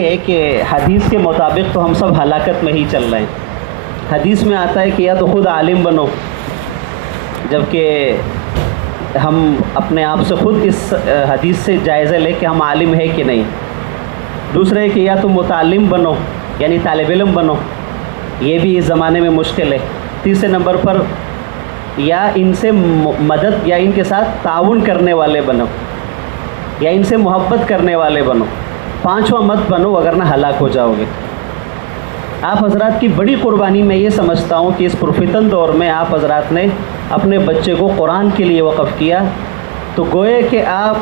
ہے کہ حدیث کے مطابق تو ہم سب ہلاکت میں ہی چل رہے ہیں۔ حدیث میں آتا ہے کہ یا تو خود عالم بنو، جبکہ ہم اپنے آپ سے خود اس حدیث سے جائزہ لے کہ ہم عالم ہے کہ نہیں۔ دوسرا ہے کہ یا تو متعلم بنو، یعنی طالب علم بنو، یہ بھی اس زمانے میں مشکل ہے۔ تیسرے نمبر پر یا ان سے مدد یا ان کے ساتھ تعاون کرنے والے بنو، یا ان سے محبت کرنے والے بنو۔ پانچواں مت بنو ورنہ ہلاک ہو جاؤ گے۔ آپ حضرات کی بڑی قربانی میں یہ سمجھتا ہوں کہ اس پرفتن دور میں آپ حضرات نے اپنے بچے کو قرآن کے لیے وقف کیا، تو گوئے کہ آپ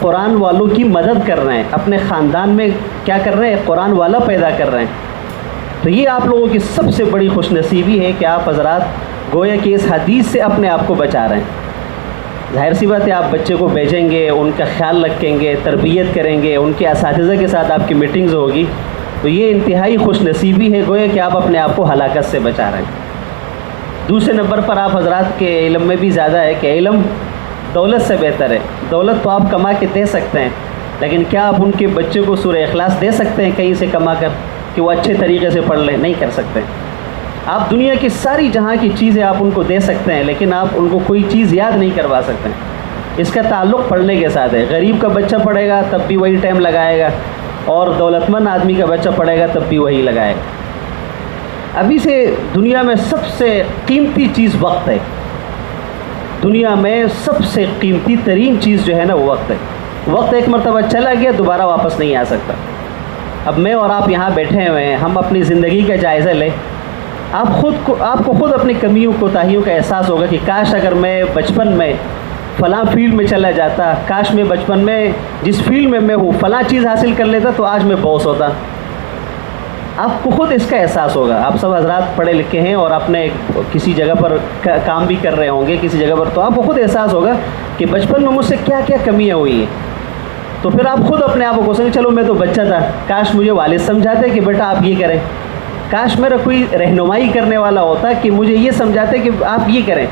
قرآن والوں کی مدد کر رہے ہیں، اپنے خاندان میں کیا کر رہے ہیں، قرآن والا پیدا کر رہے ہیں۔ تو یہ آپ لوگوں کی سب سے بڑی خوش نصیبی ہے کہ آپ حضرات گویا کہ اس حدیث سے اپنے آپ کو بچا رہے ہیں۔ ظاہر سی بات ہے، آپ بچے کو بھیجیں گے، ان کا خیال رکھیں گے، تربیت کریں گے، ان کے اساتذہ کے ساتھ آپ کی میٹنگز ہوگی، تو یہ انتہائی خوش نصیبی ہے گویا کہ آپ اپنے آپ کو ہلاکت سے بچا رہے ہیں۔ دوسرے نمبر پر آپ حضرات کے علم میں بھی زیادہ ہے کہ علم دولت سے بہتر ہے۔ دولت تو آپ کما کے دے سکتے ہیں، لیکن کیا آپ ان کے بچے کو سورہ اخلاص دے سکتے ہیں کہیں سے کما کر کہ وہ اچھے طریقے سے پڑھ لیں؟ نہیں کر سکتے۔ آپ دنیا کی ساری جہاں کی چیزیں آپ ان کو دے سکتے ہیں، لیکن آپ ان کو کوئی چیز یاد نہیں کروا سکتے ہیں۔ اس کا تعلق پڑھنے کے ساتھ ہے۔ غریب کا بچہ پڑھے گا تب بھی وہی ٹائم لگائے گا، اور دولت مند آدمی کا بچہ پڑھے گا تب بھی وہی لگائے گا۔ ابھی سے دنیا میں سب سے قیمتی چیز وقت ہے۔ دنیا میں سب سے قیمتی ترین چیز جو ہے نا وہ وقت ہے۔ وقت ایک مرتبہ چلا گیا دوبارہ واپس نہیں آ سکتا۔ اب میں اور آپ یہاں بیٹھے ہوئے ہیں، ہم اپنی زندگی کا جائزہ لیں۔ آپ کو خود اپنی کمیوں کوتاہیوں کا احساس ہوگا کہ کاش اگر میں بچپن میں فلاں فیلڈ میں چلا جاتا، کاش میں بچپن میں جس فیلڈ میں میں ہوں فلاں چیز حاصل کر لیتا تو آج میں باس ہوتا۔ آپ کو خود اس کا احساس ہوگا۔ آپ سب حضرات پڑھے لکھے ہیں اور اپنے کسی جگہ پر کام بھی کر رہے ہوں گے کسی جگہ پر، تو آپ کو خود احساس ہوگا کہ بچپن میں مجھ سے کیا کیا کمیاں ہوئی ہیں۔ تو پھر آپ خود اپنے آپ کو سمجھیں، چلو میں تو بچہ تھا، کاش مجھے والد سمجھاتے کہ بیٹا آپ یہ کریں، کاش میرا کوئی رہنمائی کرنے والا ہوتا کہ مجھے یہ سمجھاتے کہ آپ یہ کریں،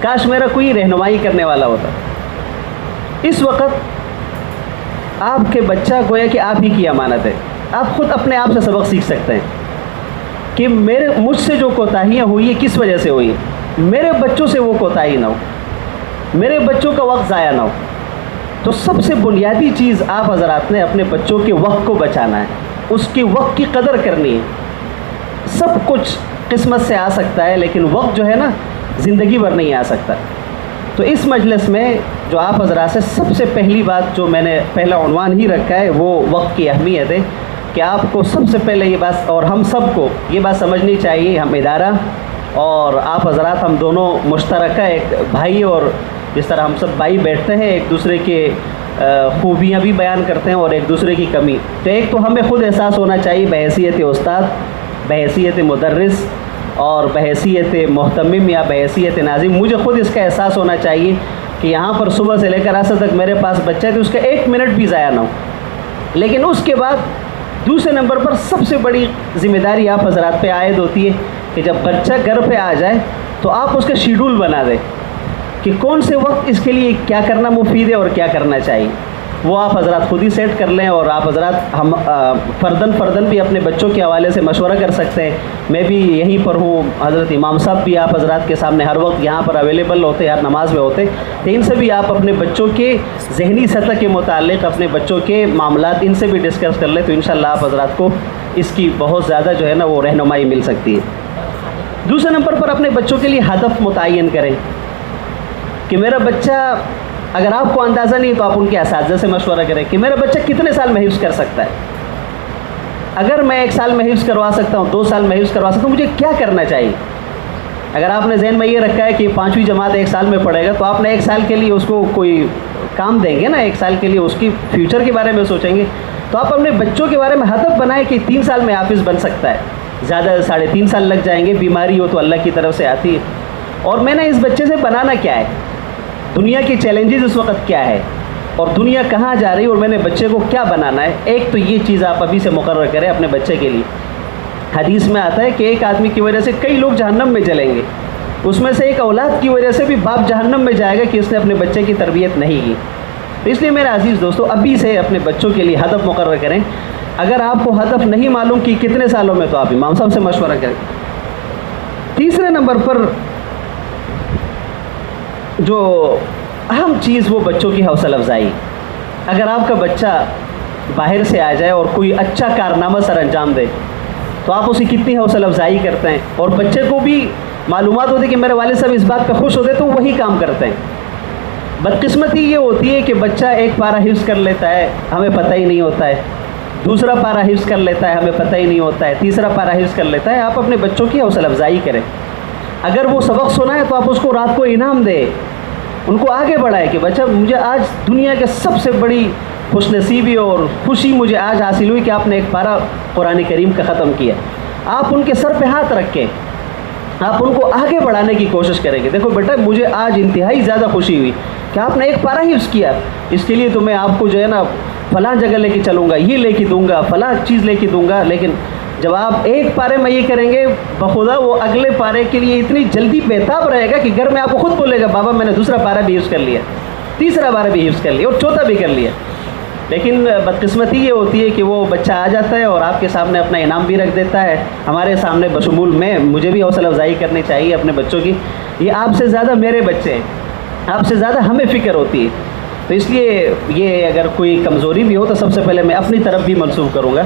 کاش میرا کوئی رہنمائی کرنے والا ہوتا۔ اس وقت آپ کے بچہ گویا کہ آپ ہی کی امانت ہے۔ آپ خود اپنے آپ سے سبق سیکھ سکتے ہیں کہ مجھ سے جو کوتاہیاں ہوئی ہیں کس وجہ سے ہوئی، میرے بچوں سے وہ کوتاہی نہ ہو، میرے بچوں کا وقت ضائع نہ ہو۔ تو سب سے بنیادی چیز آپ حضرات نے اپنے بچوں کے وقت کو بچانا ہے، اس کے وقت کی قدر کرنی ہے۔ سب کچھ قسمت سے آ سکتا ہے، لیکن وقت جو ہے نا زندگی بھر نہیں آ سکتا۔ تو اس مجلس میں جو آپ حضرات سے سب سے پہلی بات جو میں نے پہلا عنوان ہی رکھا ہے وہ وقت کی اہمیت ہے، کہ آپ کو سب سے پہلے یہ بات اور ہم سب کو یہ بات سمجھنی چاہیے، ہم ادارہ اور آپ حضرات ہم دونوں مشترکہ ایک بھائی، اور جس طرح ہم سب بھائی بیٹھتے ہیں ایک دوسرے کے خوبیاں بھی بیان کرتے ہیں اور ایک دوسرے کی کمی، تو ایک تو ہمیں خود احساس ہونا چاہیے بحیثیت استاد، بحیثیت مدرس اور بحیثیت محتمم یا بحیثیت ناظم، مجھے خود اس کا احساس ہونا چاہیے کہ یہاں پر صبح سے لے کر عصر تک میرے پاس بچہ ہے تو اس کا ایک منٹ بھی ضائع نہ ہو۔ لیکن اس کے بعد دوسرے نمبر پر سب سے بڑی ذمہ داری آپ حضرات پہ عائد ہوتی ہے کہ جب بچہ گھر پہ آ جائے تو آپ اس کا شیڈول بنا دیں کہ کون سے وقت اس کے لیے کیا کرنا مفید ہے اور کیا کرنا چاہیے، وہ آپ حضرات خود ہی سیٹ کر لیں۔ اور آپ حضرات ہم فردن بھی اپنے بچوں کے حوالے سے مشورہ کر سکتے ہیں۔ میں بھی یہیں پر ہوں، حضرت امام صاحب بھی آپ حضرات کے سامنے ہر وقت یہاں پر اویلیبل ہوتے، ہر نماز میں ہوتے، تو ان سے بھی آپ اپنے بچوں کے ذہنی سطح کے متعلق اپنے بچوں کے معاملات ان سے بھی ڈسکس کر لیں، تو انشاءاللہ آپ حضرات کو اس کی بہت زیادہ جو ہے نا وہ رہنمائی مل سکتی ہے۔ دوسرے نمبر پر اپنے بچوں کے لیے ہدف متعین کریں کہ میرا بچہ، اگر آپ کو اندازہ نہیں تو آپ ان کے اساتذہ سے مشورہ کریں کہ میرا بچہ کتنے سال میں حفظ کر سکتا ہے۔ اگر میں 1 سال میں حفظ کروا سکتا ہوں، 2 سال میں حفظ کروا سکتا ہوں، مجھے کیا کرنا چاہیے؟ اگر آپ نے ذہن میں یہ رکھا ہے کہ 5ویں جماعت 1 سال میں پڑھے گا تو آپ نے 1 سال کے لیے اس کو کوئی کام دیں گے نا، 1 سال کے لیے اس کی فیوچر کے بارے میں سوچیں گے، تو آپ اپنے بچوں کے بارے میں ہدف بنائیں کہ 3 سال میں حافظ بن سکتا ہے، زیادہ 3.5 سال لگ جائیں گے، بیماری ہو تو اللہ کی طرف سے آتی ہے۔ اور میں نے اس بچے سے بنانا کیا ہے، دنیا کی چیلنجز اس وقت کیا ہے اور دنیا کہاں جا رہی ہے، اور میں نے بچے کو کیا بنانا ہے۔ ایک تو یہ چیز آپ ابھی سے مقرر کریں اپنے بچے کے لیے۔ حدیث میں آتا ہے کہ ایک آدمی کی وجہ سے کئی لوگ جہنم میں جلیں گے، اس میں سے ایک اولاد کی وجہ سے بھی باپ جہنم میں جائے گا کہ اس نے اپنے بچے کی تربیت نہیں کی۔ تو اس لیے میرے عزیز دوستو ابھی سے اپنے بچوں کے لیے ہدف مقرر کریں. اگر آپ کو ہدف نہیں معلوم کہ کتنے سالوں میں تو آپ امام صاحب سے مشورہ کریں. تیسرے نمبر پر جو اہم چیز وہ بچوں کی حوصلہ افزائی. اگر آپ کا بچہ باہر سے آ جائے اور کوئی اچھا کارنامہ سر انجام دے تو آپ اسے کتنی حوصلہ افزائی کرتے ہیں, اور بچے کو بھی معلومات ہوتی ہے کہ میرے والد صاحب اس بات پہ خوش ہوتے تو وہی کام کرتے ہیں. بدقسمتی یہ ہوتی ہے کہ بچہ ایک پارہ حفظ کر لیتا ہے, ہمیں پتہ ہی نہیں ہوتا ہے, دوسرا پارہ حفظ کر لیتا ہے, ہمیں پتہ ہی نہیں ہوتا ہے, تیسرا پارہ حفظ کر لیتا ہے. آپ اپنے بچوں کی حوصلہ افزائی کریں. اگر وہ سبق سنا ہے تو آپ اس کو رات کو انعام دیں, ان کو آگے بڑھائے کہ بچہ مجھے آج دنیا کے سب سے بڑی خوش نصیبی اور خوشی مجھے آج حاصل ہوئی کہ آپ نے ایک پارہ قرآن کریم کا ختم کیا. آپ ان کے سر پہ ہاتھ رکھ کے آپ ان کو آگے بڑھانے کی کوشش کریں گے. دیکھو بیٹا مجھے آج انتہائی زیادہ خوشی ہوئی کہ آپ نے ایک پارہ حفظ کیا, اس کے لیے تو میں آپ کو جو ہے نا فلاں جگہ لے کے چلوں گا, یہ لے کے دوں گا, فلاں چیز لے کے دوں گا. لیکن جب آپ ایک پارے میں یہ کریں گے بخدا وہ اگلے پارے کے لیے اتنی جلدی بےتاب رہے گا کہ گھر میں آپ کو خود بولے گا بابا میں نے دوسرا پارہ بھی حفظ کر لیا, تیسرا پارہ بھی حفظ کر لیا اور چوتھا بھی کر لیا. لیکن بدقسمتی یہ ہوتی ہے کہ وہ بچہ آ جاتا ہے اور آپ کے سامنے اپنا انعام بھی رکھ دیتا ہے, ہمارے سامنے بشمول میں. مجھے بھی حوصلہ افزائی کرنی چاہیے اپنے بچوں کی. یہ آپ سے زیادہ میرے بچے ہیں, آپ سے زیادہ ہمیں فکر ہوتی ہے. تو اس لیے یہ اگر کوئی کمزوری بھی ہو تو سب سے پہلے میں اپنی طرف بھی منسوخ کروں گا.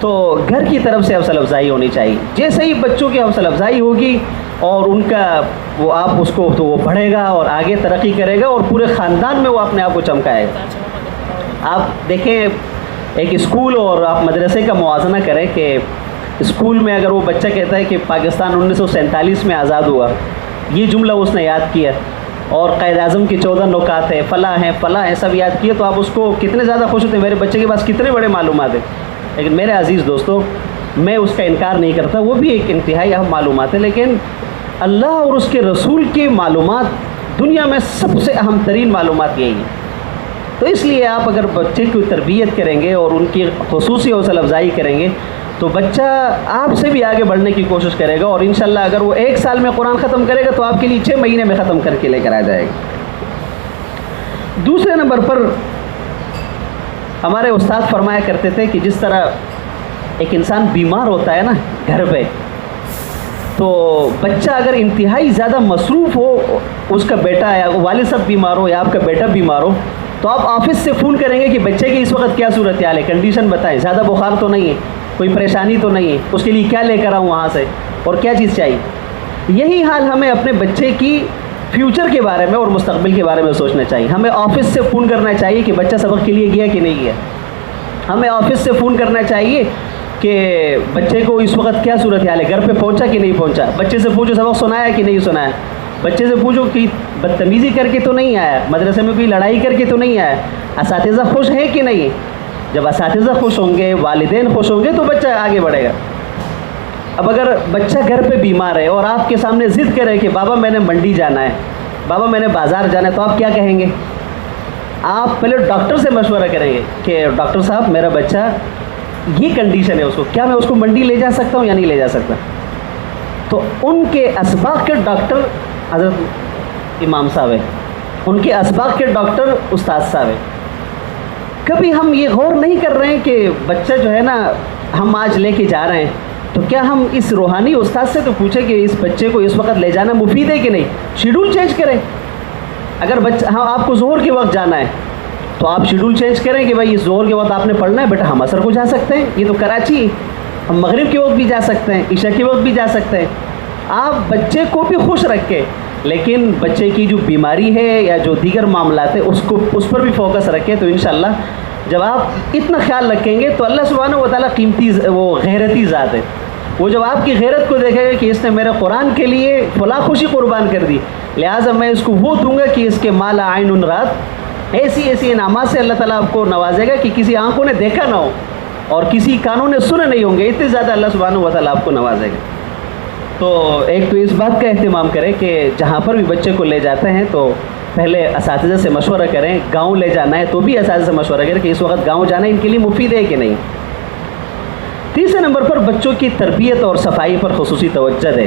تو گھر کی طرف سے حوصلہ افزائی ہونی چاہیے. جیسے ہی بچوں کی حوصلہ افزائی ہوگی اور ان کا وہ آپ اس کو تو وہ بڑھے گا اور آگے ترقی کرے گا اور پورے خاندان میں وہ اپنے آپ کو چمکائے گا. آپ دیکھیں ایک اسکول اور آپ مدرسے کا موازنہ کریں کہ اسکول میں اگر وہ بچہ کہتا ہے کہ پاکستان 1947 میں آزاد ہوا, یہ جملہ اس نے یاد کیا اور قائد اعظم کی 14 نکات ہیں, فلاں ہیں, سب یاد کیے, تو آپ اس کو کتنے زیادہ خوش ہوتے ہیں میرے بچے کے پاس کتنے بڑے معلومات ہیں. لیکن میرے عزیز دوستو میں اس کا انکار نہیں کرتا, وہ بھی ایک انتہائی اہم معلومات ہے. لیکن اللہ اور اس کے رسول کی معلومات دنیا میں سب سے اہم ترین معلومات یہی ہیں. تو اس لیے آپ اگر بچے کی تربیت کریں گے اور ان کی خصوصی حوصلہ افزائی کریں گے تو بچہ آپ سے بھی آگے بڑھنے کی کوشش کرے گا, اور انشاءاللہ اگر وہ 1 سال میں قرآن ختم کرے گا تو آپ کے لیے 6 مہینے میں ختم کر کے لے کر آ جائے گا. دوسرے نمبر پر ہمارے استاد فرمایا کرتے تھے کہ جس طرح ایک انسان بیمار ہوتا ہے نا گھر پہ, تو بچہ اگر انتہائی زیادہ مصروف ہو, اس کا بیٹا یا والد صاحب بیمار ہو یا آپ کا بیٹا بیمار ہو, تو آپ آفس سے فون کریں گے کہ بچے کی اس وقت کیا صورتحال ہے, کنڈیشن بتائیں, زیادہ بخار تو نہیں ہے, کوئی پریشانی تو نہیں ہے, اس کے لیے کیا لے کر آؤں وہاں سے اور کیا چیز چاہیے. یہی حال ہمیں اپنے بچے کی فیوچر کے بارے میں اور مستقبل کے بارے میں سوچنا چاہیے. ہمیں آفس سے فون کرنا چاہیے کہ بچہ سبق کے لیے گیا کہ نہیں گیا. ہمیں آفس سے فون کرنا چاہیے کہ بچے کو اس وقت کیا صورتحال ہے, گھر پہ پہنچا کہ نہیں پہنچا. بچے سے پوچھو سبق سنایا کہ نہیں سنایا. بچے سے پوچھو کہ بدتمیزی کر کے تو نہیں آیا, مدرسے میں کوئی لڑائی کر کے تو نہیں آیا, اساتذہ خوش ہیں کہ نہیں. جب اساتذہ خوش ہوں گے, والدین خوش ہوں گے تو بچہ آگے بڑھے گا. اب اگر بچہ گھر پہ بیمار ہے اور آپ کے سامنے ضد کرے کہ بابا میں نے منڈی جانا ہے, بابا میں نے بازار جانا ہے, تو آپ کیا کہیں گے؟ آپ پہلے ڈاکٹر سے مشورہ کریں گے کہ ڈاکٹر صاحب میرا بچہ یہ کنڈیشن ہے, اس کو کیا میں اس کو منڈی لے جا سکتا ہوں یا نہیں لے جا سکتا. تو ان کے اسباق کے ڈاکٹر حضرت امام صاحب ہیں, ان کے اسباق کے ڈاکٹر استاد صاحب ہیں. کبھی ہم یہ غور نہیں کر رہے ہیں کہ بچہ جو ہے نا ہم آج لے کے جا رہے ہیں, تو کیا ہم اس روحانی استاد سے تو پوچھیں کہ اس بچے کو اس وقت لے جانا مفید ہے کہ نہیں, شیڈول چینج کریں. اگر بچہ آپ کو ظہر کے وقت جانا ہے تو آپ شیڈول چینج کریں کہ بھائی اس ظہر کے وقت آپ نے پڑھنا ہے, بیٹا ہم عصر کو جا سکتے ہیں, یہ تو کراچی, ہم مغرب کے وقت بھی جا سکتے ہیں, عشاء کے وقت بھی جا سکتے ہیں. آپ بچے کو بھی خوش رکھیں, لیکن بچے کی جو بیماری ہے یا جو دیگر معاملات ہیں اس پر بھی فوکس رکھیں. تو انشاءاللہ جب آپ اتنا خیال رکھیں گے تو اللہ سبحانہ و تعالیٰ قیمتی وہ غیرتی ذات ہے, وہ جب آپ کی غیرت کو دیکھے گا کہ اس نے میرے قرآن کے لیے فلاں خوشی قربان کر دی, لہٰذا میں اس کو وہ دوں گا کہ اس کے مالا عین رات, ایسی انعامات سے اللہ تعالیٰ آپ کو نوازے گا کہ کسی آنکھوں نے دیکھا نہ ہو اور کسی کانوں نے سنے نہیں ہوں گے, اتنے زیادہ اللہ سبحانہ و تعالیٰ آپ کو نوازے گا. تو ایک تو اس بات کا اہتمام کریں کہ جہاں پر بھی بچے کو لے جاتے ہیں تو پہلے اساتذہ سے مشورہ کریں. گاؤں لے جانا ہے تو بھی اساتذہ سے مشورہ کریں کہ اس وقت گاؤں جانا ان کے لیے مفید ہے کہ نہیں. تیسرے نمبر پر بچوں کی تربیت اور صفائی پر خصوصی توجہ دیں.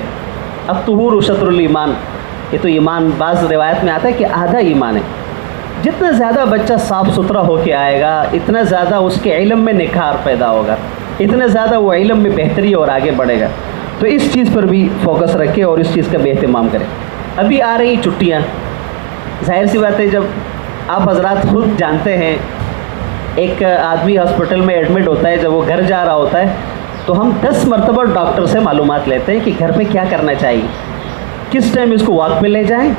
الطہور شطر الایمان, یہ تو ایمان بعض روایت میں آتا ہے کہ آدھا ایمان ہے. جتنا زیادہ بچہ صاف ستھرا ہو کے آئے گا اتنا زیادہ اس کے علم میں نکھار پیدا ہوگا، اتنا زیادہ وہ علم میں بہتری اور آگے بڑھے گا۔ تو اس چیز پر بھی فوکس رکھے اور اس چیز کا بھی اہتمام کریں۔ ابھی آ رہی چھٹیاں، ظاہر سی بات ہے، جب آپ حضرات خود جانتے ہیں ایک آدمی ہاسپٹل میں ایڈمٹ ہوتا ہے، جب وہ گھر جا رہا ہوتا ہے تو ہم 10 مرتبہ ڈاکٹر سے معلومات لیتے ہیں کہ گھر پہ کیا کرنا چاہیے، کس ٹائم اس کو واک پہ لے جائیں،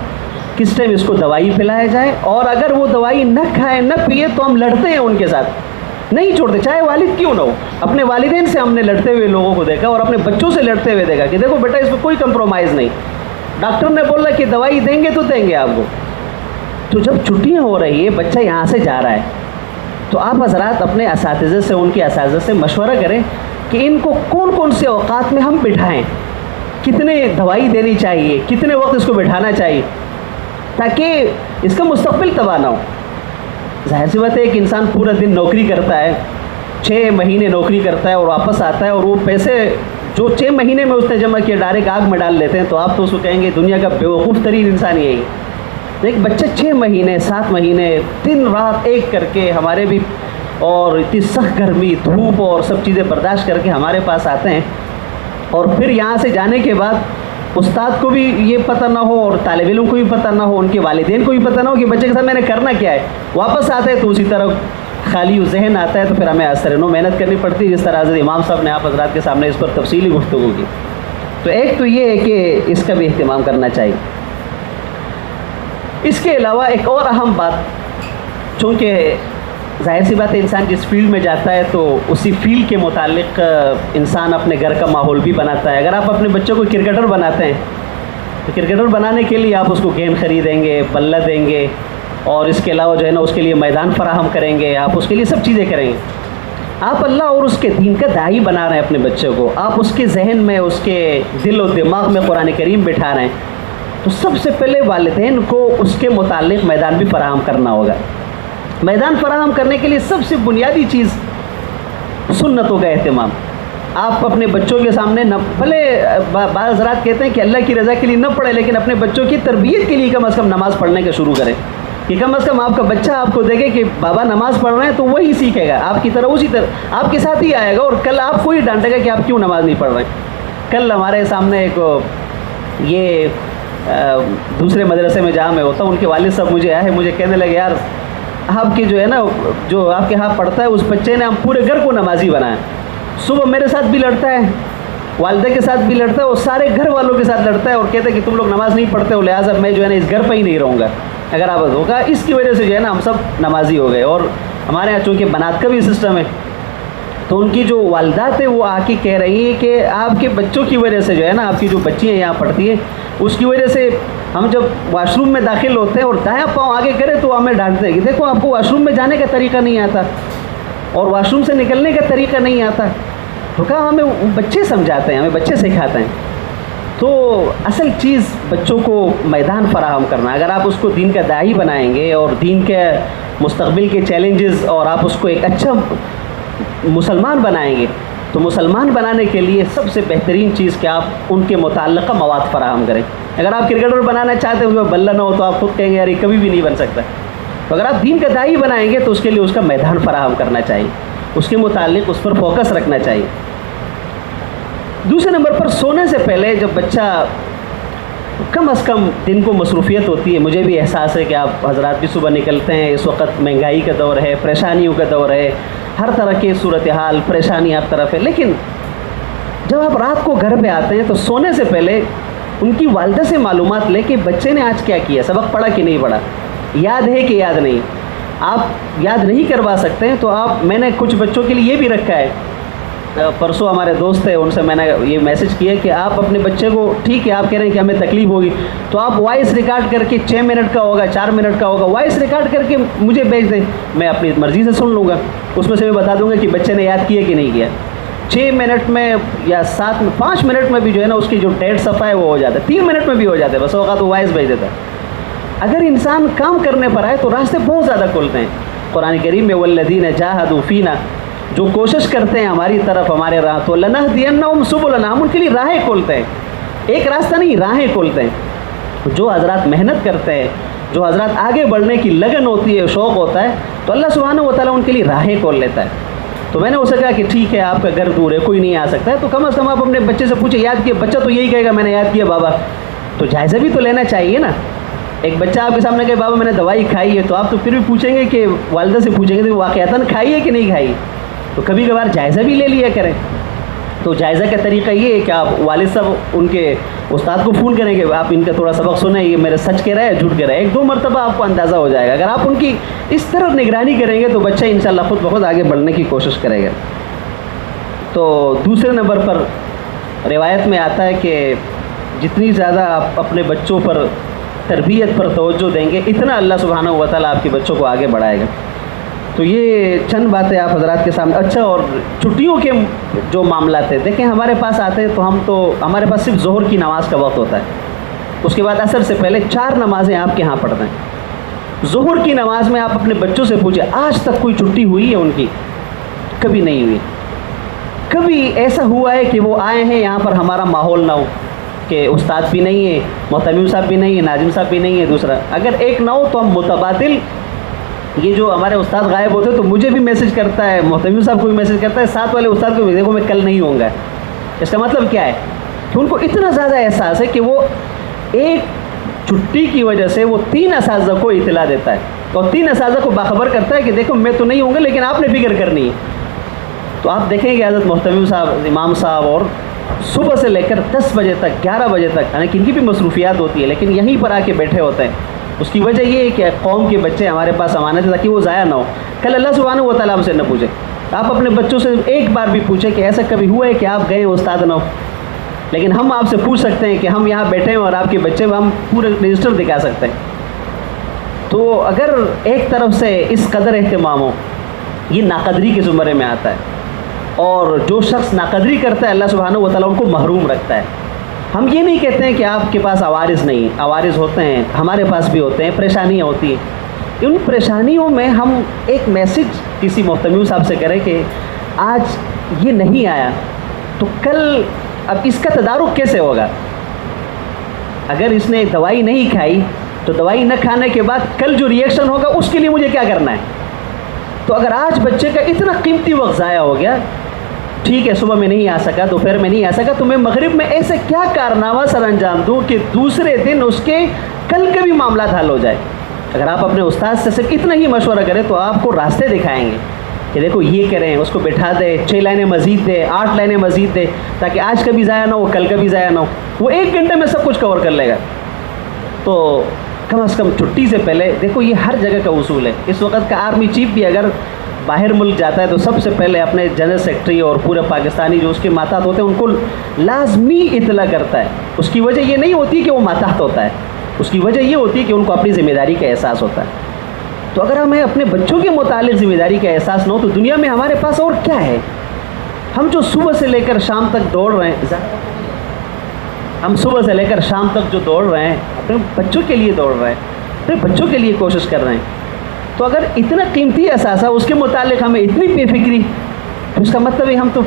کس ٹائم اس کو دوائی پلایا جائے، اور اگر وہ دوائی نہ کھائے نہ پیے تو ہم لڑتے ہیں ان کے ساتھ، نہیں چھوڑتے، چاہے والد کیوں نہ ہو۔ اپنے والدین سے ہم نے لڑتے ہوئے لوگوں کو دیکھا اور اپنے بچوں سے لڑتے ہوئے دیکھا کہ دیکھو بیٹا اس میں کوئی کمپرومائز نہیں، ڈاکٹر نے بولا کہ دوائی دیں گے تو دیں گے آپ کو۔ تو جب چھٹیاں ہو رہی ہے، بچہ یہاں سے جا رہا ہے، تو آپ حضرات اپنے اساتذہ سے، ان کے اساتذہ سے مشورہ کریں کہ ان کو کون کون سے اوقات میں ہم بٹھائیں، کتنے دوائی دینی چاہیے، کتنے وقت اس کو بٹھانا چاہیے، تاکہ اس کا مستقبل تباہ نہ ہو۔ ظاہر سی بات ہے کہ انسان پورا دن نوکری کرتا ہے، 6 مہینے نوکری کرتا ہے اور واپس آتا ہے، اور وہ پیسے جو 6 مہینے میں اس نے جمع کیا ڈائریکٹ آگ میں ڈال لیتے ہیں، تو آپ تو اس کو کہیں گے دنیا کا بیوقوف ترین انسان یہی ہے۔ ایک بچہ 6 مہینے 7 مہینے دن رات ایک کر کے ہمارے بھی، اور اتنی سخت گرمی دھوپ اور سب چیزیں برداشت کر کے ہمارے پاس آتے ہیں، اور پھر یہاں سے جانے کے بعد استاد کو بھی یہ پتہ نہ ہو اور طالب علم کو بھی پتہ نہ ہو، ان کے والدین کو بھی پتہ نہ ہو کہ بچے کے ساتھ میں نے کرنا کیا ہے۔ واپس آتے ہیں تو اسی طرح خالی ذہن آتا ہے، تو پھر ہمیں آسترنو محنت کرنی پڑتی ہے، جس طرح حضرت امام صاحب نے آپ حضرات کے سامنے اس پر تفصیلی گفتگو کی۔ تو ایک تو یہ ہے کہ اس کا بھی اہتمام کرنا چاہیے۔ اس کے علاوہ ایک اور اہم بات، چونکہ ظاہر سی بات ہے انسان جس فیلڈ میں جاتا ہے تو اسی فیلڈ کے متعلق انسان اپنے گھر کا ماحول بھی بناتا ہے۔ اگر آپ اپنے بچوں کو کرکٹر بناتے ہیں تو کرکٹر بنانے کے لیے آپ اس کو گیند خریدیں گے، بلہ دیں گے، اور اس کے علاوہ جو ہے نا اس کے لیے میدان فراہم کریں گے، آپ اس کے لیے سب چیزیں کریں گے۔ آپ اللہ اور اس کے دین کا داعی بنا رہے ہیں اپنے بچوں کو، آپ اس کے ذہن میں، اس کے دل و دماغ میں قرآن کریم بٹھا رہے ہیں، تو سب سے پہلے والدین کو اس کے متعلق میدان بھی فراہم کرنا ہوگا۔ میدان فراہم کرنے کے لیے سب سے بنیادی چیز سنتوں کا اہتمام۔ آپ اپنے بچوں کے سامنے نہ، بھلے بعض حضرات کہتے ہیں کہ اللہ کی رضا کے لیے نہ پڑھیں، لیکن اپنے بچوں کی تربیت کے لیے کم از کم نماز پڑھنے کا شروع کریں، کہ کم از کم آپ کا بچہ آپ کو دیکھے کہ بابا نماز پڑھ رہے ہیں، تو وہی سیکھے گا آپ کی طرح، اسی طرح آپ کے ساتھ ہی آئے گا، اور کل آپ کو ہی ڈانٹے گا کہ آپ کیوں نماز نہیں پڑھ رہے ہیں۔ کل ہمارے سامنے ایک یہ دوسرے مدرسے میں جہاں میں ہوتا ہوں، ان کے والد صاحب مجھے آئے، مجھے کہنے لگے یار آپ کے جو ہے نا، جو آپ کے ہاں پڑھتا ہے اس بچے نے ہم پورے گھر کو نمازی بنایا، صبح میرے ساتھ بھی لڑتا ہے، والدہ کے ساتھ بھی لڑتا ہے، اور سارے گھر والوں کے ساتھ لڑتا ہے، اور کہتے ہیں کہ تم لوگ نماز نہیں پڑھتے ہو، لہٰذا میں جو ہے نا اس گھر پہ ہی نہیں رہوں گا اگر آباد ہوگا۔ اس کی وجہ سے جو ہے نا ہم سب نمازی ہو گئے، اور ہمارے یہاں چونکہ بنات کا بھی سسٹم ہے، تو ان کی جو والدات ہیں وہ آ کے کہہ رہی ہیں کہ آپ کے بچوں کی وجہ سے جو ہے نا، آپ کی جو بچی ہیں یہاں پڑھتی ہیں، اس کی وجہ سے ہم جب واش روم میں داخل ہوتے ہیں اور دایاں پاؤں آگے کرے تو ہمیں ڈانٹتے ہیں کہ دیکھو آپ کو واش روم میں جانے کا طریقہ نہیں آتا اور واش روم سے نکلنے کا طریقہ نہیں آتا۔ تو کہا ہمیں بچے سمجھاتے ہیں، ہمیں بچے سکھاتے ہیں۔ تو اصل چیز بچوں کو میدان فراہم کرنا، اگر آپ اس کو دین کا داعی بنائیں گے اور دین کے مستقبل کے چیلنجز، اور آپ اس کو ایک اچھا مسلمان بنائیں گے، تو مسلمان بنانے کے لیے سب سے بہترین چیز کہ آپ ان کے متعلقہ مواد فراہم کریں۔ اگر آپ کرکٹر بنانا چاہتے ہیں اس میں بلہ نہ ہو تو آپ خود کہیں گے یار یہ کبھی بھی نہیں بن سکتا۔ تو اگر آپ دین کا داعی بنائیں گے تو اس کے لیے اس کا میدان فراہم کرنا چاہیے، اس کے متعلق اس پر فوکس رکھنا چاہیے۔ دوسرے نمبر پر سونے سے پہلے جب بچہ کم از کم دن کو مصروفیت ہوتی ہے، مجھے بھی احساس ہے کہ آپ حضرات بھی صبح نکلتے ہیں، اس وقت مہنگائی کا دور ہے، پریشانیوں کا دور ہے، ہر طرح کی صورتحال، پریشانی ہر طرف ہے، لیکن جب آپ رات کو گھر پہ آتے ہیں تو سونے سے پہلے ان کی والدہ سے معلومات لیں کہ بچے نے آج کیا کیا، سبق پڑھا کہ نہیں پڑھا، یاد ہے کہ یاد نہیں۔ آپ یاد نہیں کروا سکتے ہیں تو میں نے کچھ بچوں کے لیے یہ بھی رکھا ہے، پرسوں ہمارے دوست تھے، ان سے میں نے یہ میسج کیا کہ آپ اپنے بچے کو، ٹھیک ہے آپ کہہ رہے ہیں کہ ہمیں تکلیف ہوگی، تو آپ وائس ریکارڈ کر کے 6 منٹ کا ہوگا، 4 منٹ کا ہوگا، وائس ریکارڈ کر کے مجھے بھیج دیں، میں اپنی مرضی سے سن لوں گا، اس میں سے میں بتا دوں گا کہ بچے نے یاد کیا کہ نہیں کیا۔ 6 منٹ میں یا 7 میں 5 منٹ میں بھی جو ہے نا اس کی جو 1.5 صفحہ ہے وہ ہو جاتا ہے، 3 منٹ میں بھی ہو جاتا ہے، بس اوقات وہ وائس بھیج دیتا ہے۔ اگر انسان کام کرنے پر آئے تو راستے بہت زیادہ کھولتے ہیں۔ قرآن کریم میں والذین جاہدوا فینا، جو کوشش کرتے ہیں ہماری طرف، ہمارے راہ، تو لنہدینہم سبلنا، ہم ان کے لیے راہیں کھولتے ہیں، ایک راستہ نہیں راہیں کھولتے ہیں۔ جو حضرات محنت کرتے ہیں جو حضرات آگے بڑھنے کی لگن ہوتی ہے، شوق ہوتا ہے، تو اللہ سبحانہ و تعالیٰ ان کے لیے راہیں کھول لیتا ہے. تو میں نے اسے کہا کہ ٹھیک ہے، آپ کا گھر دور ہے، کوئی نہیں آ سکتا ہے، تو کم از کم آپ اپنے بچے سے پوچھیں. یاد کیے، بچہ تو یہی کہے گا میں نے یاد کیا بابا. تو جائزہ بھی تو لینا چاہیے نا. ایک بچہ آپ کے سامنے کہے بابا میں نے دوائی کھائی ہے، تو آپ تو پھر بھی پوچھیں گے کہ والدہ سے پوچھیں گے کہ واقعتاً کھائی ہے کہ نہیں کھائی. تو کبھی کبھار جائزہ بھی لے لیا کریں. تو جائزہ کا طریقہ یہ ہے کہ آپ والد صاحب ان کے استاد کو فون کریں کہ آپ ان کا تھوڑا سبق سنیں، یہ میرے سچ کہہ رہا ہے جھوٹ کہہ رہا ہے. 1-2 مرتبہ آپ کو اندازہ ہو جائے گا. اگر آپ ان کی اس طرح نگرانی کریں گے تو بچہ انشاءاللہ خود بخود آگے بڑھنے کی کوشش کرے گا. تو دوسرے نمبر پر روایت میں آتا ہے کہ جتنی زیادہ آپ اپنے بچوں پر تربیت پر توجہ دیں گے، اتنا اللہ سبحانہ و تعالیٰ آپ کے بچوں کو آگے بڑھائے گا. تو یہ چند باتیں آپ حضرات کے سامنے. اچھا، اور چھٹیوں کے جو معاملات ہیں، دیکھیں ہمارے پاس آتے ہیں تو ہمارے پاس صرف ظہر کی نماز کا وقت ہوتا ہے. اس کے بعد عصر سے پہلے 4 نمازیں آپ کے ہاں پڑھتے ہیں. ظہر کی نماز میں آپ اپنے بچوں سے پوچھیں آج تک کوئی چھٹی ہوئی ہے ان کی؟ کبھی نہیں ہوئی. کبھی ایسا ہوا ہے کہ وہ آئے ہیں یہاں پر ہمارا ماحول نہ ہو، کہ استاد بھی نہیں ہے، محتمم صاحب بھی نہیں ہے، ناظم صاحب بھی نہیں ہے. دوسرا، اگر ایک نہ ہو تو ہم متبادل، یہ جو ہمارے استاد غائب ہوتے ہیں تو مجھے بھی میسج کرتا ہے، محتمم صاحب کو بھی میسج کرتا ہے، ساتھ والے استاد کو بھی، دیکھو میں کل نہیں ہوں گا. اس کا مطلب کیا ہے کہ ان کو اتنا زیادہ احساس ہے کہ وہ ایک چھٹی کی وجہ سے وہ 3 اساتذہ کو اطلاع دیتا ہے اور 3 اساتذہ کو باخبر کرتا ہے کہ دیکھو میں تو نہیں ہوں گا لیکن آپ نے فکر کرنی ہے. تو آپ دیکھیں گے حضرت محتمم صاحب، امام صاحب، اور صبح سے لے کر 10 بجے تک، 11 بجے تک، یعنی ان کی بھی مصروفیات ہوتی ہے لیکن یہیں پر آ کے بیٹھے ہوتے ہیں. اس کی وجہ یہ ہے کہ قوم کے بچے ہمارے پاس امانت ہے تاکہ وہ ضائع نہ ہو. کل اللہ سبحانہ و تعالیٰ ہم سے نہ پوچھے. آپ اپنے بچوں سے ایک بار بھی پوچھیں کہ ایسا کبھی ہوا ہے کہ آپ گئے استاد نہ ہو. لیکن ہم آپ سے پوچھ سکتے ہیں کہ ہم یہاں بیٹھے ہیں اور آپ کے بچے ہم پورے رجسٹر دکھا سکتے ہیں. تو اگر ایک طرف سے اس قدر اہتمام ہو، یہ ناقدری کے زمرے میں آتا ہے. اور جو شخص ناقدری کرتا ہے اللہ سبحانہ و تعالیٰ ان کو محروم رکھتا ہے. ہم یہ نہیں کہتے ہیں کہ آپ کے پاس عوارض نہیں، عوارض ہوتے ہیں، ہمارے پاس بھی ہوتے ہیں، پریشانیاں ہوتی ہیں. ان پریشانیوں میں ہم ایک میسج کسی محتمم صاحب سے کریں کہ آج یہ نہیں آیا تو کل اب اس کا تدارک کیسے ہوگا؟ اگر اس نے دوائی نہیں کھائی تو دوائی نہ کھانے کے بعد کل جو ریئیکشن ہوگا اس کے لیے مجھے کیا کرنا ہے؟ تو اگر آج بچے کا اتنا قیمتی وقت ضائع ہو گیا، ٹھیک ہے صبح میں نہیں آ سکا، دوپہر میں نہیں آ سکا، تو میں مغرب میں ایسے کیا کارنامہ سر انجام دوں کہ دوسرے دن اس کے کل کے بھی معاملات حل ہو جائے. اگر آپ اپنے استاد سے صرف اتنا ہی مشورہ کریں تو آپ کو راستے دکھائیں گے کہ دیکھو یہ کریں، اس کو بٹھا دے، 6 لائنیں مزید دے، 8 لائنیں مزید دے، تاکہ آج کا بھی ضائع نہ ہو، کل کا بھی ضائع نہ ہو. وہ 1 گھنٹے میں سب کچھ کور کر لے گا. تو کم از کم چھٹی سے پہلے دیکھو یہ ہر جگہ کا اصول ہے. اس وقت کا آرمی چیف بھی اگر باہر ملک جاتا ہے تو سب سے پہلے اپنے جنرل سیکرٹری اور پورے پاکستانی جو اس کے ماتحت ہوتے ہیں ان کو لازمی اطلاع کرتا ہے. اس کی وجہ یہ نہیں ہوتی کہ وہ ماتحت ہوتا ہے، اس کی وجہ یہ ہوتی ہے کہ ان کو اپنی ذمہ داری کا احساس ہوتا ہے. تو اگر ہمیں اپنے بچوں کے متعلق ذمہ داری کا احساس نہ ہو تو دنیا میں ہمارے پاس اور کیا ہے؟ ہم جو صبح سے لے کر شام تک دوڑ رہے ہیں، ہم صبح سے لے کر شام تک جو دوڑ رہے ہیں اپنے بچوں کے لیے دوڑ رہے ہیں، اپنے بچوں کے لیے کوشش کر رہے ہیں. تو اگر اتنا قیمتی اثاثہ اس کے متعلق ہمیں اتنی بے فکری، تو اس کا مطلب ہے ہم تو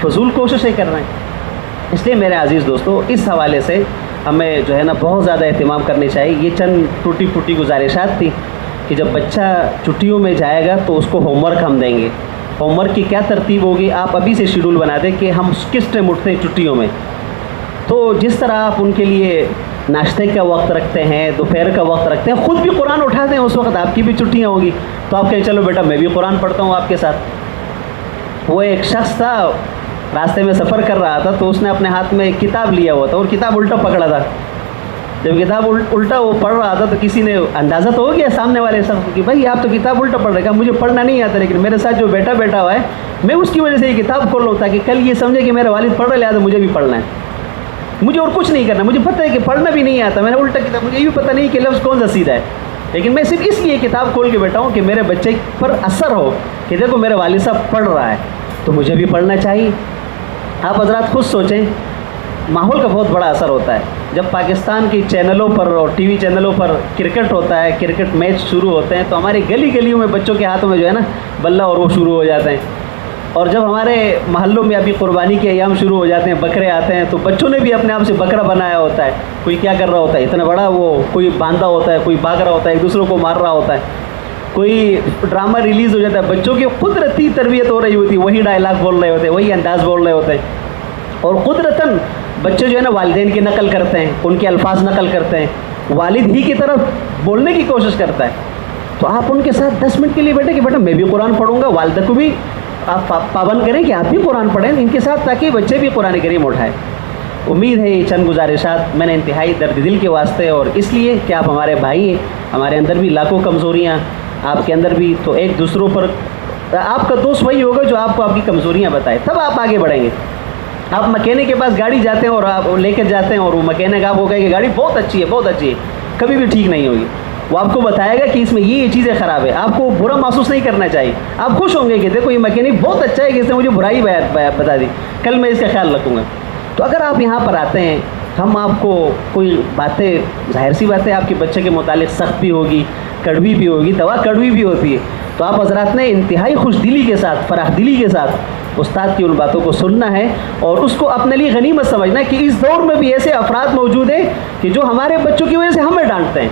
فضول کوششیں کر رہے ہیں. اس لیے میرے عزیز دوستو، اس حوالے سے ہمیں جو ہے نا بہت زیادہ اہتمام کرنی چاہیے. یہ چند ٹوٹی پھوٹی گزارشات تھی کہ جب بچہ چھٹیوں میں جائے گا تو اس کو ہوم ورک ہم دیں گے. ہوم ورک کی کیا ترتیب ہوگی، آپ ابھی سے شیڈول بنا دیں کہ ہم کس ٹائم اٹھتے ہیں چھٹیوں میں. تو جس طرح آپ ان کے لیے ناشتے کا وقت رکھتے ہیں، دوپہر کا وقت رکھتے ہیں، خود بھی قرآن اٹھاتے ہیں، اس وقت آپ کی بھی چھٹیاں ہوگی تو آپ کہیں چلو بیٹا میں بھی قرآن پڑھتا ہوں آپ کے ساتھ. وہ ایک شخص تھا راستے میں سفر کر رہا تھا تو اس نے اپنے ہاتھ میں ایک کتاب لیا ہوا تھا اور کتاب الٹا پکڑا تھا. جب کتاب الٹا وہ پڑھ رہا تھا تو کسی نے اندازہ تو ہو گیا سامنے والے شخص کہ بھائی آپ تو کتاب الٹا پڑھ رہے ہیں. مجھے پڑھنا نہیں آتا لیکن میرے ساتھ جو بیٹا ہوا ہے میں اس کی وجہ سے یہ کتاب کھول لوں تاکہ کل یہ سمجھے کہ میرے والد پڑھ رہے لہٰذا مجھے بھی پڑھنا ہے. مجھے اور کچھ نہیں کرنا، مجھے پتہ ہے کہ پڑھنا بھی نہیں آتا، میں نے الٹا کتاب، مجھے یہ بھی پتہ نہیں کہ لفظ کون سا سیدھا ہے، لیکن میں صرف اس لیے کتاب کھول کے بیٹھا ہوں کہ میرے بچے پر اثر ہو کہ دیکھو میرے والد صاحب پڑھ رہا ہے تو مجھے بھی پڑھنا چاہیے. آپ حضرات خود سوچیں، ماحول کا بہت بڑا اثر ہوتا ہے. جب پاکستان کی چینلوں پر اور ٹی وی چینلوں پر کرکٹ ہوتا ہے، کرکٹ میچ شروع ہوتے ہیں تو ہماری گلیوں میں بچوں کے ہاتھوں میں جو ہے نا بلہ اور وہ شروع ہو جاتے ہیں. اور جب ہمارے محلوں میں ابھی قربانی کے ایام شروع ہو جاتے ہیں، بکرے آتے ہیں، تو بچوں نے بھی اپنے آپ سے بکرا بنایا ہوتا ہے. کوئی کیا کر رہا ہوتا ہے اتنا بڑا، وہ کوئی باندھا ہوتا ہے، کوئی بھاگ رہا ہوتا ہے، ایک دوسروں کو مار رہا ہوتا ہے. کوئی ڈرامہ ریلیز ہو جاتا ہے، بچوں کی قدرتی تربیت ہو رہی ہوتی ہے، وہی ڈائلاگ بول رہے ہوتے ہیں، وہی انداز بول رہے ہوتے ہیں. اور قدرتاً بچے جو ہے نا والدین کی نقل کرتے ہیں، ان کے الفاظ نقل کرتے ہیں، والد ہی کی طرف بولنے کی کوشش کرتا ہے. تو آپ ان کے ساتھ 10 منٹ کے لیے بیٹھے کہ بیٹا میں بھی قرآن پڑھوں گا، والدہ کو بھی آپ پابند کریں کہ آپ بھی قرآن پڑھیں ان کے ساتھ، تاکہ بچے بھی قرآن کریم اٹھائیں. امید ہے یہ چند گزارشات میں نے انتہائی درد دل کے واسطے، اور اس لیے کہ آپ ہمارے بھائی ہیں، ہمارے اندر بھی لاکھوں کمزوریاں، آپ کے اندر بھی، تو ایک دوسروں پر آپ کا دوست وہی ہوگا جو آپ کو آپ کی کمزوریاں بتائے، تب آپ آگے بڑھیں گے. آپ مکینک کے پاس گاڑی جاتے ہیں اور آپ لے کر جاتے ہیں، اور وہ مکینک آپ کو کہے کہ گاڑی بہت اچھی ہے، بہت اچھی ہے، کبھی بھی ٹھیک نہیں ہوگی. وہ آپ کو بتائے گا کہ اس میں یہ چیزیں خراب ہے. آپ کو برا محسوس نہیں کرنا چاہیے، آپ خوش ہوں گے کہ دیکھو یہ مکینک بہت اچھا ہے کہ اس نے مجھے برائی بتا دی، کل میں اس کا خیال رکھوں گا. تو اگر آپ یہاں پر آتے ہیں، ہم آپ کو کوئی باتیں، ظاہر سی بات ہے آپ کے بچے کے متعلق سخت بھی ہوگی، کڑوی بھی ہوگی، دوا کڑوی بھی ہوتی ہے، تو آپ حضرات نے انتہائی خوش دلی کے ساتھ، فراخ دلی کے ساتھ استاد کی ان باتوں کو سننا ہے، اور اس کو اپنے لیے غنیمت سمجھنا ہے کہ اس دور میں بھی ایسے افراد موجود ہیں کہ جو ہمارے بچوں کی وجہ سے ہمیں ڈانٹتے ہیں.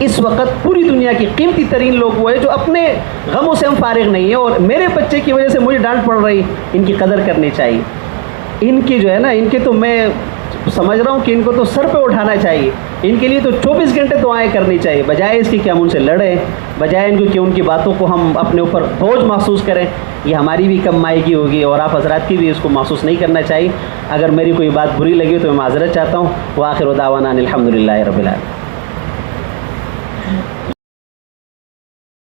اس وقت پوری دنیا کی قیمتی ترین لوگ وہ ہیں جو اپنے غموں سے ہم فارغ نہیں ہیں، اور میرے بچے کی وجہ سے مجھے ڈانٹ پڑ رہی، ان کی قدر کرنی چاہیے. ان کی جو ہے نا، ان کے تو میں سمجھ رہا ہوں کہ ان کو تو سر پہ اٹھانا چاہیے. ان کے لیے تو 24 گھنٹے دعائیں کرنی چاہیے، بجائے اس کی کہ ہم ان سے لڑیں، بجائے ان کو کہ ان کی باتوں کو ہم اپنے اوپر بوجھ محسوس کریں. یہ ہماری بھی کم مائیگی ہوگی، اور آپ حضرات کی بھی اس کو محسوس نہیں کرنا چاہیے. اگر میری کوئی بات بری لگی تو میں معذرت چاہتا ہوں. وآخر دعوانا الحمدللہ رب العالمین.